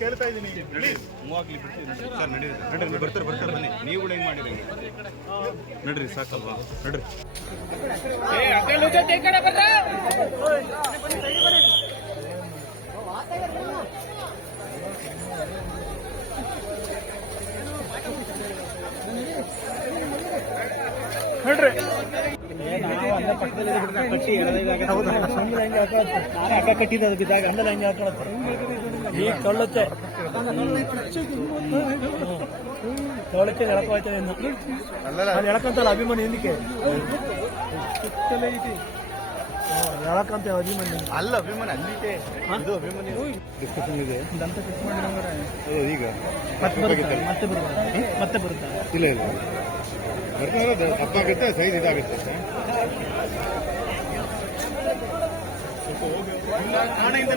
ಕೇಳ್ತಾ ಇದ್ದೀನಿ. ಮೂವಾಗ್ಲಿ ಸರ್ ನಡೀರಿ ನಡ್ರಿ ಬರ್ತಾರೆ ಬರ್ತಾರೆ ಬನ್ನಿ. ನೀವು ಹೆಂಗ್ ಮಾಡಿರಿ. ನಡ್ರಿ ಸಾಕಲ್ವಾ? ನಡ್ರಿ. ಅಕ್ಕ ಕಟ್ಟಿದ ಅದಕ್ಕೆ ಜಾಗ ಆಮೇಲೆ ಹಂಗೆ ಹಾಕೊಳತ್ತೆ ಈಗ ತೊಳ್ಳತ್ತೆ ತೊಳಕ್ಕೆ ಎಳಕೋಯ್ತದೆ ಅದು ಎಳಕಂತಲ್ಲ ಅಭಿಮಾನಿ ಹಿಂದಕ್ಕೆ. ಎಳಕಂತ ಅಭಿಮಾನಿ. ಅಲ್ಲ ಅಭಿಮಾನ ಅಲ್ಲಿದೆ. ಇದು ಅಭಿಮಾನಿ. ಡಿಸ್ಕಷನ್ ಇದೆ. ದಂತ ಕಟ್ ಮಾಡಿದ್ರೆ ಈಗ. ಮತ್ತೆ ಬರುತ್ತೆ? ಮತ್ತೆ ಬರುತ್ತೆ? ಮತ್ತೆ ಬರುತ್ತೆ? ಇಲ್ಲ ಇಲ್ಲ. ಬರ್ತಾರೆ ತಪ್ಪಾಗುತ್ತೆ ಸೈಜ್ ಇದಾಗುತ್ತೆ ನಾಳೆಯಿಂದ